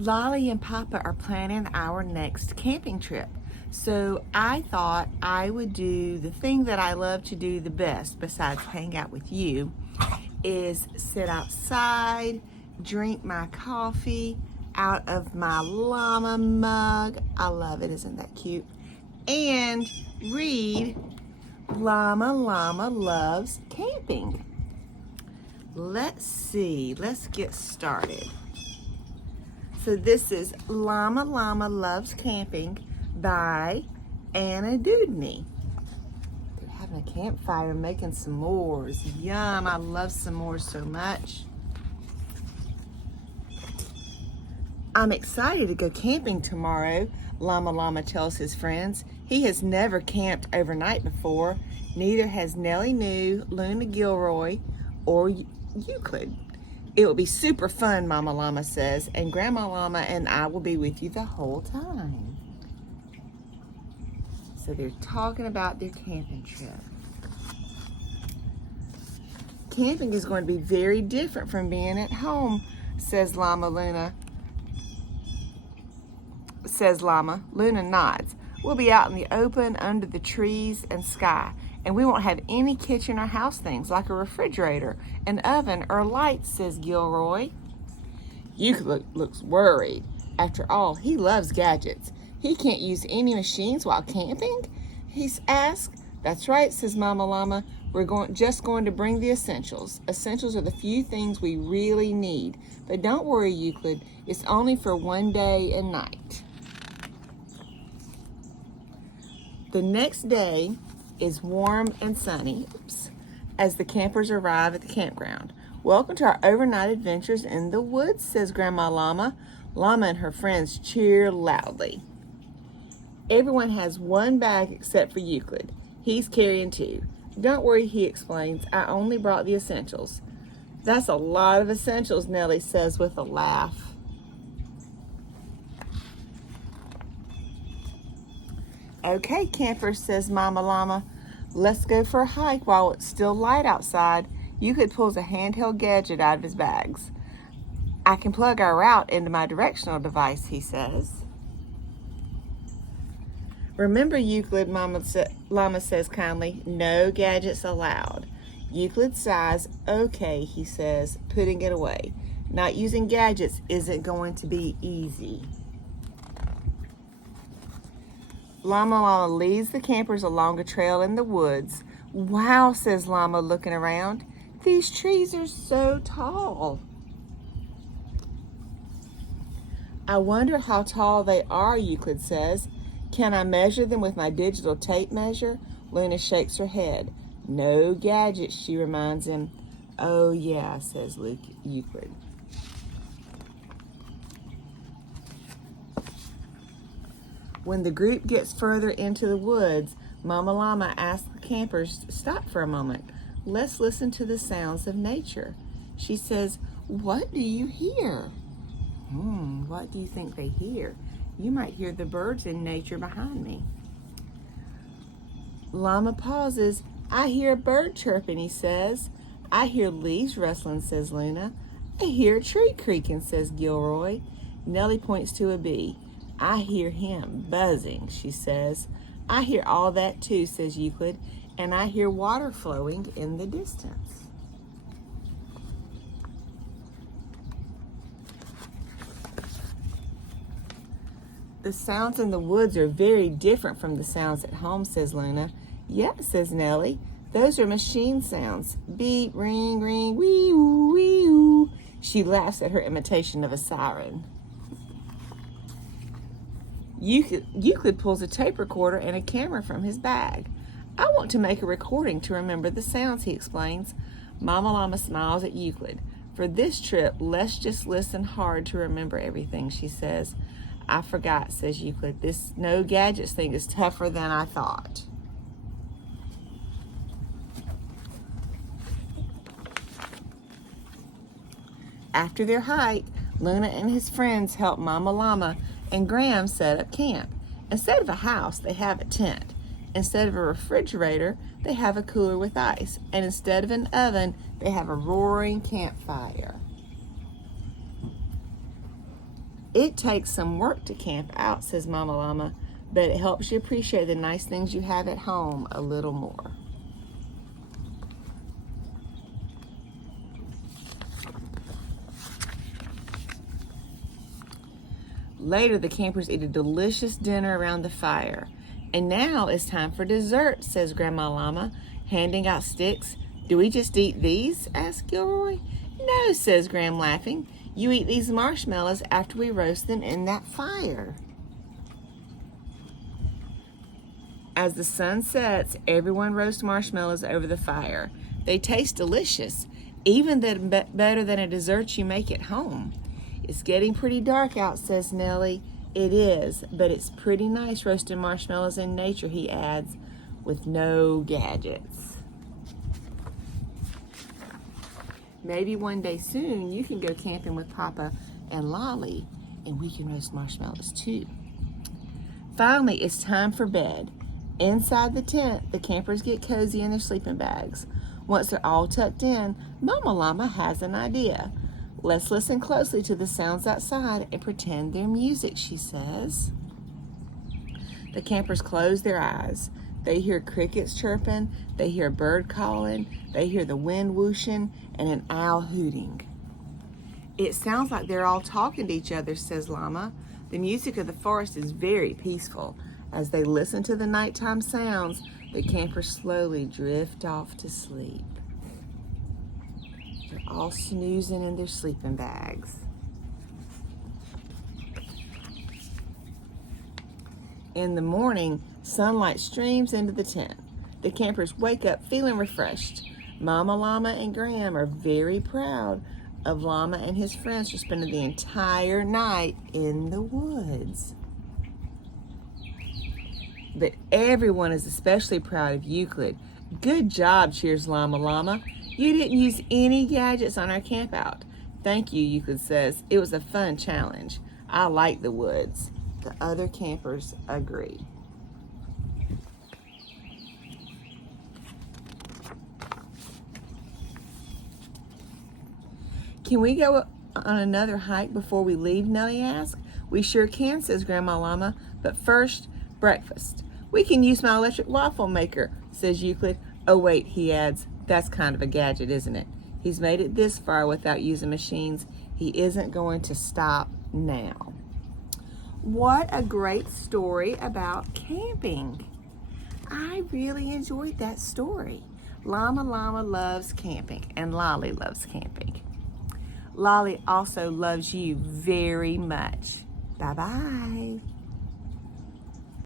Lolly and Papa are planning our next camping trip. So I thought I would do the thing that I love to do the best besides hang out with you, is sit outside, drink my coffee out of my Llama mug. I love it, isn't that cute? And read Llama Loves Camping. Let's see, let's get started. So this is Llama Loves Camping by Anna Dowdney. They're having a campfire making s'mores. Yum, I love s'mores so much. I'm excited to go camping tomorrow, Llama tells his friends. He has never camped overnight before. Neither has Nellie New, Luna Gilroy, or Euclid. It will be super fun, Mama Llama says, and Grandma Llama and I will be with you the whole time. So they're talking about their camping trip. Camping is going to be very different from being at home, says Llama. Luna nods. We'll be out in the open under the trees and sky, and we won't have any kitchen or house things like a refrigerator, an oven, or lights, says Gilroy. Euclid looks worried. After all, he loves gadgets. He can't use any machines while camping? He's asked. That's right, says Mama Llama. We're just going to bring the essentials. Essentials are the few things we really need. But don't worry, Euclid. It's only for one day and night. The next day is warm and sunny as the campers arrive at the campground. Welcome to our overnight adventures in the woods, says Grandma Llama. Llama and her friends cheer loudly. Everyone has one bag except for Euclid. He's carrying two. Don't worry, he explains. I only brought the essentials. That's a lot of essentials, Nellie says with a laugh. Okay, campers, says Mama Llama. Let's go for a hike while it's still light outside. Euclid pulls a handheld gadget out of his bags. I can plug our route into my directional device, he says. Remember, Euclid, Llama says kindly, no gadgets allowed. Euclid sighs. Okay, he says, putting it away. Not using gadgets isn't going to be easy. Llama leads the campers along a trail in the woods. Wow, says Llama, looking around. These trees are so tall. I wonder how tall they are, Euclid says. Can I measure them with my digital tape measure? Luna shakes her head. No gadgets, she reminds him. Oh yeah, says Euclid. When the group gets further into the woods, Mama Llama asks the campers to stop for a moment. Let's listen to the sounds of nature. She says, what do you hear? What do you think they hear? You might hear the birds in nature behind me. Llama pauses. I hear a bird chirping, he says. I hear leaves rustling, says Luna. I hear a tree creaking, says Gilroy. Nellie points to a bee. I hear him buzzing, she says. I hear all that too, says Euclid, and I hear water flowing in the distance. The sounds in the woods are very different from the sounds at home, says Luna. Yeah, says Nellie. Those are machine sounds. Beep, ring, ring, wee-oo, wee-oo. She laughs at her imitation of a siren. Euclid pulls a tape recorder and a camera from his bag. I want to make a recording to remember the sounds, he explains. Mama Llama smiles at Euclid. For this trip, let's just listen hard to remember everything, she says. I forgot, says Euclid. This no gadgets thing is tougher than I thought. After their hike, Luna and his friends help Mama Llama and Graham set up camp. Instead of a house, they have a tent. Instead of a refrigerator, they have a cooler with ice. And instead of an oven, they have a roaring campfire. It takes some work to camp out, says Mama Llama, but it helps you appreciate the nice things you have at home a little more. Later, the campers eat a delicious dinner around the fire. And now it's time for dessert, says Grandma Llama, handing out sticks. Do we just eat these? Asked Gilroy. No, says Gram, laughing. You eat these marshmallows after we roast them in that fire. As the sun sets, everyone roasts marshmallows over the fire. They taste delicious, even better than a dessert you make at home. It's getting pretty dark out, says Nellie. It is, but it's pretty nice roasting marshmallows in nature, he adds, with no gadgets. Maybe one day soon you can go camping with Papa and Lolly, and we can roast marshmallows too. Finally, it's time for bed. Inside the tent, the campers get cozy in their sleeping bags. Once they're all tucked in, Mama Llama has an idea. Let's listen closely to the sounds outside and pretend they're music, she says. The campers close their eyes. They hear crickets chirping, they hear a bird calling, they hear the wind whooshing, and an owl hooting. It sounds like they're all talking to each other, says Llama. The music of the forest is very peaceful. As they listen to the nighttime sounds, the campers slowly drift off to sleep. They're all snoozing in their sleeping bags. In the morning, sunlight streams into the tent. The campers wake up feeling refreshed. Mama Llama and Gram are very proud of Llama and his friends for spending the entire night in the woods. But everyone is especially proud of Euclid. Good job, cheers Llama Llama. You didn't use any gadgets on our camp out. Thank you, Euclid says. It was a fun challenge. I like the woods. The other campers agree. Can we go on another hike before we leave, Nellie asked. We sure can, says Grandma Llama. But first, breakfast. We can use my electric waffle maker, says Euclid. Oh wait, he adds, that's kind of a gadget, isn't it? He's made it this far without using machines. He isn't going to stop now. What a great story about camping. I really enjoyed that story. Llama Llama loves camping, and Lolly loves camping. Lolly also loves you very much. Bye-bye.